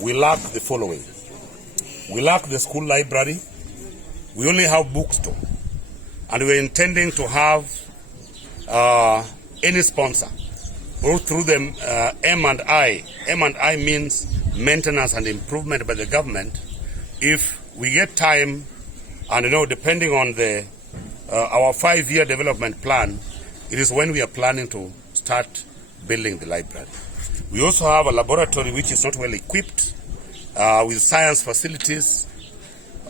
we lack the following. We lack the school library. We only have bookstore. And we're intending to have any sponsor or through the M&I. M&I means maintenance and improvement by the government. If we get time, and depending on the our 5-year development plan, it is when we are planning to start building the library. We also have a laboratory which is not well equipped with science facilities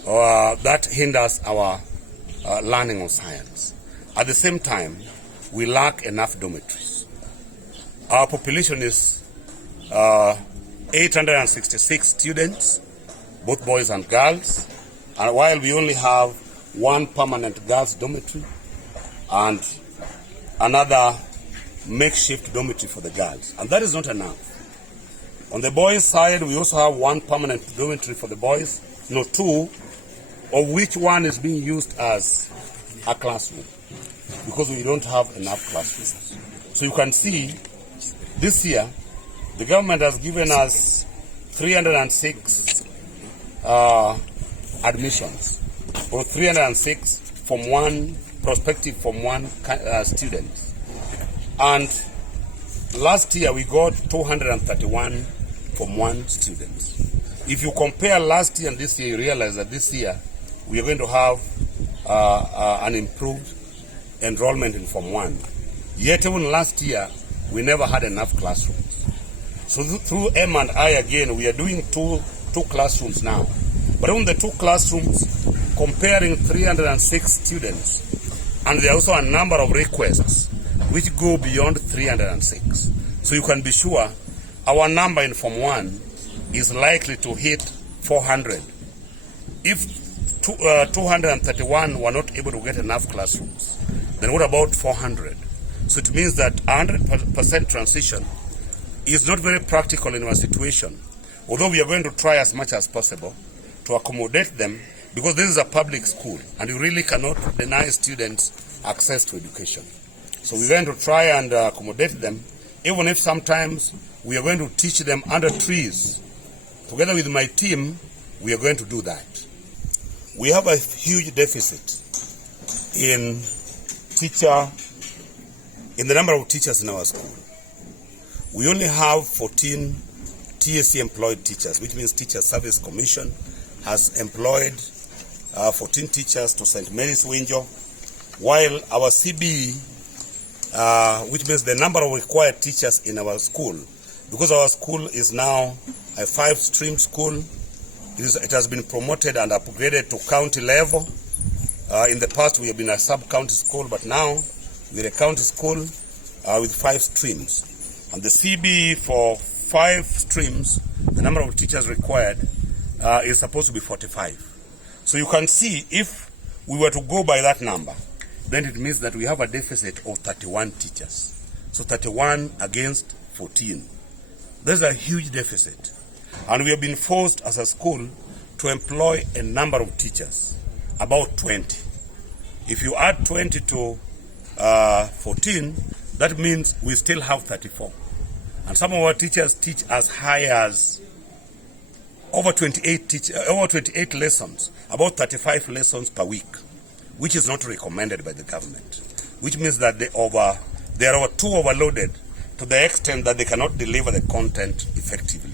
that hinders our learning of science. At the same time, we lack enough dormitories. Our population is 866 students, both boys and girls, and while we only have one permanent girls' dormitory and another makeshift dormitory for the girls, and that is not enough. On the boys' side, we also have one permanent dormitory for the boys, two, of which one is being used as a classroom because we don't have enough classrooms. So you can see this year the government has given us 306 admissions, or 306 from one prospective from one students. And last year we got 231 from one student. If you compare last year and this year, you realize that this year we are going to have an improved enrollment in Form 1. Yet even last year, we never had enough classrooms. So through M&I again, we are doing two classrooms now. But on the 2 classrooms, comparing 306 students, and there are also a number of requests which go beyond 306. So you can be sure our number in Form 1 is likely to hit 400. If 231 were not able to get enough classrooms, then what about 400? So it means that 100% transition is not very practical in our situation, although we are going to try as much as possible to accommodate them, because this is a public school and you really cannot deny students access to education. So we're going to try and accommodate them, even if sometimes we are going to teach them under trees. Together with my team, we are going to do that. We have a huge deficit in the number of teachers in our school. We only have 14 TSC employed teachers, which means Teacher Service Commission has employed 14 teachers to St. Mary's Winjo, while our CBE, which means the number of required teachers in our school, because our school is now a 5-stream school, it has been promoted and upgraded to county level. In the past we have been a sub-county school, but now we're a county school with 5 streams. And the CBE for 5 streams, the number of teachers required is supposed to be 45. So you can see if we were to go by that number, then it means that we have a deficit of 31 teachers. So 31 against 14. There's a huge deficit. And we have been forced as a school to employ a number of teachers, about 20. If you add 20 to 14, that means we still have 34. And some of our teachers teach as high as over 28 lessons, about 35 lessons per week, which is not recommended by the government, which means that they are too overloaded to the extent that they cannot deliver the content effectively.